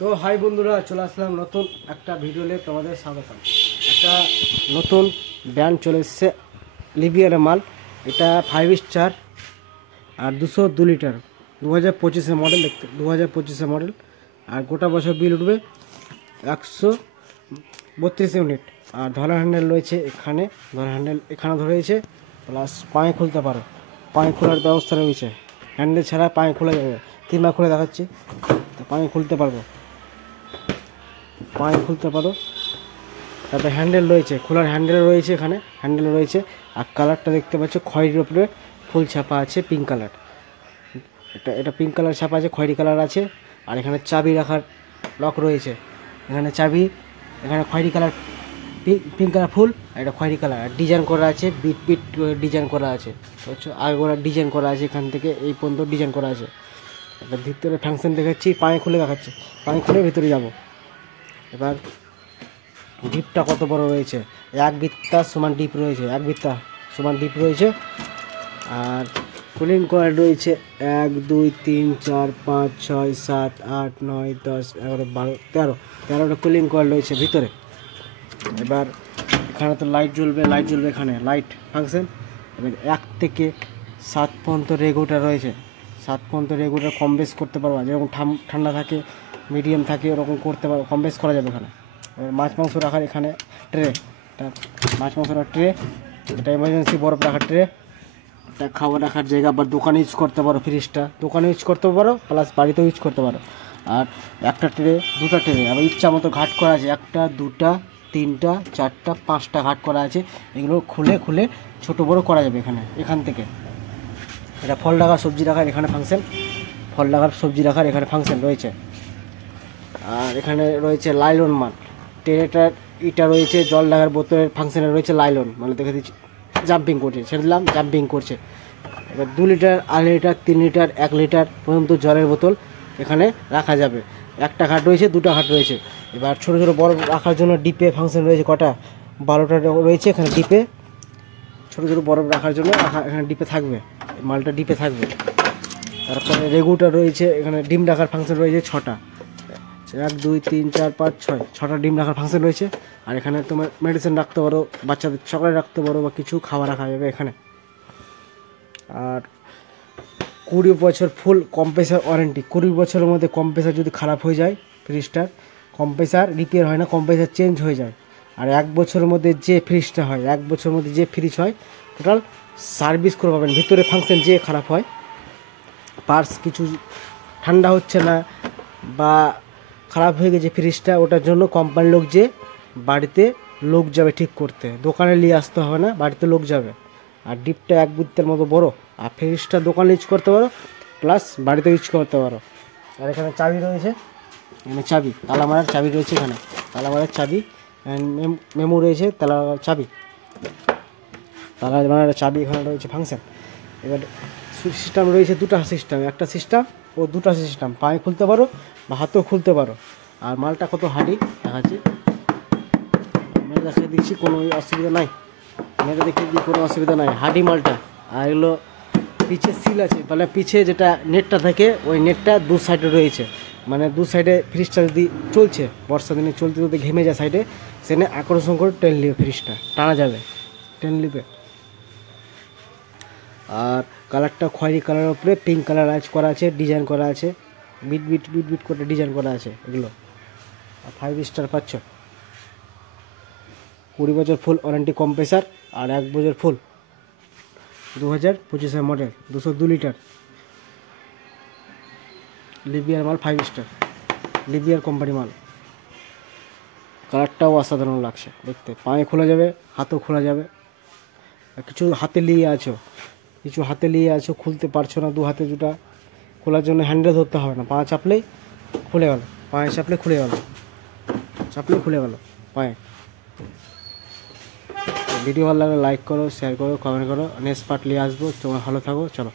তো হাই বন্ধুরা, চলে আসলাম নতুন একটা ভিডিও নিয়ে। তোমাদের স্বাগতম। একটা নতুন ব্র্যান্ড চলে এসছে, লিবিয়ার মাল। এটা 5 স্টার আর 202 লিটার, 2025 মডেল। দেখতে 2025 মডেল। আর গোটা বছর বিল উঠবে 132 ইউনিট। আর ধরা হ্যান্ডেল রয়েছে এখানে, ধরা হ্যান্ডেল এখানে ধরেছে, প্লাস পায়ে খুলতে পারো, পায়ে খোলার ব্যবস্থা রয়েছে। হ্যান্ডেল ছাড়া পায়ে খোলা যাবে। কিংবা খুলে দেখাচ্ছি, তো পায়ে খুলতে পারবো, পায়ে খুলতে পারো। তারপরে হ্যান্ডেল রয়েছে, খোলার হ্যান্ডেল রয়েছে, এখানে হ্যান্ডেল রয়েছে। আর কালারটা দেখতে পাচ্ছ খয়েরির উপরে ফুল ছাপা আছে, পিঙ্ক কালার। এটা পিঙ্ক কালার ছাপা আছে, খয়েরি কালার আছে। আর এখানে চাবি রাখার লক রয়েছে, এখানে চাবি, এখানে খয়েরি কালার, পিঙ্ক কালার ফুল, আর এটা খয়েরি কালার। আর ডিজাইন করা আছে, বিট বিট ডিজাইন করা আছে, বুঝছো? আগের ডিজাইন করা আছে, এখান থেকে এই পর্যন্ত ডিজাইন করা আছে। এটা ভিতরে ফাংশন দেখাচ্ছি, পায়ে খুলে দেখাচ্ছি, পায়ে খুলে ভিতরে যাব। এবার ডিপটা কত বড় রয়েছে, 1 বিত্তা সমান ডিপ রয়েছে, 1 বিত্তা সমান ডিপ রয়েছে। আর কুলিং কয়েল রয়েছে 1 2 3 4 5 6 7 8 9 10 11 12 13টা কুলিং কয়েল রয়েছে ভিতরে। এবার এখানে তো লাইট জ্বলবে, এখানে লাইট ফাংশন। এবার 1 থেকে 7 পর্যন্ত রেগুলেটর রয়েছে, 7 পর্যন্ত রেগুলেটর কম বেশ করতে পারবো। যেরকম ঠান্ডা থাকে, মিডিয়াম থাকে, ওরকম করতে পারবো, কম বেশ করা যাবে এখানে। এবার মাছ মাংস রাখার এখানে ট্রে, এটা মাছ মাংস রাখার ট্রে, এটা এমার্জেন্সি বরফ রাখার ট্রে, এটা খাবার রাখার জায়গা। আবার দোকানে ইউজ করতে পারো, ফ্রিজটা দোকানে ইউজ করতে পারো, প্লাস বাড়িতেও ইউজ করতে পারো। আর একটা ট্রে, 2টা ট্রে, আবার ইচ্ছা মতো ঘাট করা আছে, 1টা 2টা 3টা 4টা 5টা ঘাট করা আছে। এগুলো খুলে খুলে ছোটো বড়ো করা যাবে এখান থেকে। এটা ফল রাখার, সবজি রাখার এখানে ফাংশন, ফল রাখার সবজি রাখার এখানে ফাংশন রয়েছে। আর এখানে রয়েছে লাইলন মাল, ট্রেটার ইটা রয়েছে, জল রাখার বোতলের ফাংশনে রয়েছে লাইলন, মানে দেখে দিচ্ছি জাম্পিং করছে, ছেড়ে দিলাম জাম্পিং করছে। এবার 2 লিটার, 2.5 লিটার, 3 লিটার, 1 লিটার পর্যন্ত জলের বোতল এখানে রাখা যাবে। 1টা ঘাট রয়েছে, 2টা ঘাট রয়েছে। এবার ছোটো ছোটো বরফ রাখার জন্য ডিপে ফাংশন রয়েছে, কটা 12টা রয়েছে এখানে ডিপে। ছোটো ছোটো বরফ রাখার জন্য এখানে ডিপে থাকবে, মালটা ডিপে থাকবে। তারপরে রেগুটার রয়েছে, এখানে ডিম রাখার ফাংশন রয়েছে 6টা, 1 2 3 4 5 6, 6টা ডিম রাখার ফাংশন রয়েছে। আর এখানে তোমার মেডিসিন রাখতে পারো, বাচ্চাদের চকলেট রাখতে পারো, বা কিছু খাওয়া রাখা যাবে এখানে। আর 20 বছর ফুল কম্প্রেসার ওয়ারেন্টি। 20 বছরের মধ্যে কম্প্রেসার যদি খারাপ হয়ে যায় ফ্রিজটার, কম্প্রেসার রিপেয়ার হয় না, কম্প্রেসার চেঞ্জ হয়ে যায়। আর 1 বছরের মধ্যে যে ফ্রিজটা হয়, 1 বছরের মধ্যে যে ফ্রিজ হয়, টোটাল সার্ভিস করে পাবেন। ভিতরে ফাংশন যে খারাপ হয়, পার্টস কিছু ঠান্ডা হচ্ছে না বা খারাপ হয়ে গেছে ফ্রিজটা, ওটার জন্য কোম্পানির লোক যে বাড়িতে লোক যাবে ঠিক করতে, দোকানে নিয়ে আসতে হবে না, বাড়িতে লোক যাবে। আর ডিপটা 1 বিত্তের মতো বড়। আর ফ্রিজটা দোকানে ইউজ করতে পারো, প্লাস বাড়িতে ইউজ করতে পারো। আর এখানে চাবি রয়েছে, এখানে চাবি, তালা মারার চাবি রয়েছে, এখানে তালা মারার চাবি, মেমো রয়েছে, তালা চাবি, তালা মারার চাবি এখানে রয়েছে ফাংশন। এবার সিস্টেম রয়েছে 2টা সিস্টেম, একটা সিস্টেম ও 2টা সিস্টেম, পায়ে খুলতে পারো বা হাতেও খুলতে পারো। আর মালটা কত হার্ডি দেখাচ্ছি, মেরে দেখিয়ে দিচ্ছি, কোনো অসুবিধা নাই, মেরে দেখিয়ে দিই, কোনো অসুবিধা নাই, হার্ডি মালটা। আর এগুলো পিছে সিল আছে, মানে পিছে যেটা নেটটা থাকে, ওই নেটটা 2 সাইডে রয়েছে, মানে 2 সাইডে ফ্রিজটা যদি চলছে, বর্ষা দিনে চলতে চলতে ঘেমে যায় সাইডে, সেখানে আকর্ষণ করে টেন নিবে, ফ্রিজটা টানা যাবে, টেন নিবে। আর কালারটা খয়েরি কালারের উপরে পিঙ্ক কালার করা আছে, ডিজাইন করা আছে, বিট বিট বিট বিট করে ডিজাইন করা আছে এগুলো। আর 5 স্টার পাচ্ছ। 20 বছর ফুল ওয়ারেন্টি কম্প্রেসার, আর 1 বছর ফুল। 2025 মডেল, 202 লিটার, লিবিয়ার মাল, 5 স্টার, লিবিয়ার কোম্পানি মাল। কালারটাও অসাধারণ লাগছে দেখতে। পায়ে খোলা যাবে, হাতেও খোলা যাবে। কিছু হাতে নিয়ে আছো, খুলতে পারছো না, 2 হাতে 2টা খোলার জন্য হ্যান্ডেল ধরতে হবে না, পা চাপলেই খুলে গেল, পায়ে চাপলে খুলে গেল, পায়ে। ভিডিও ভালো লাগলে লাইক করো, শেয়ার করো, কমেন্ট করো। নেক্সট পার্ট নিয়ে আসবো, তোমরা ভালো থাকো, চলো।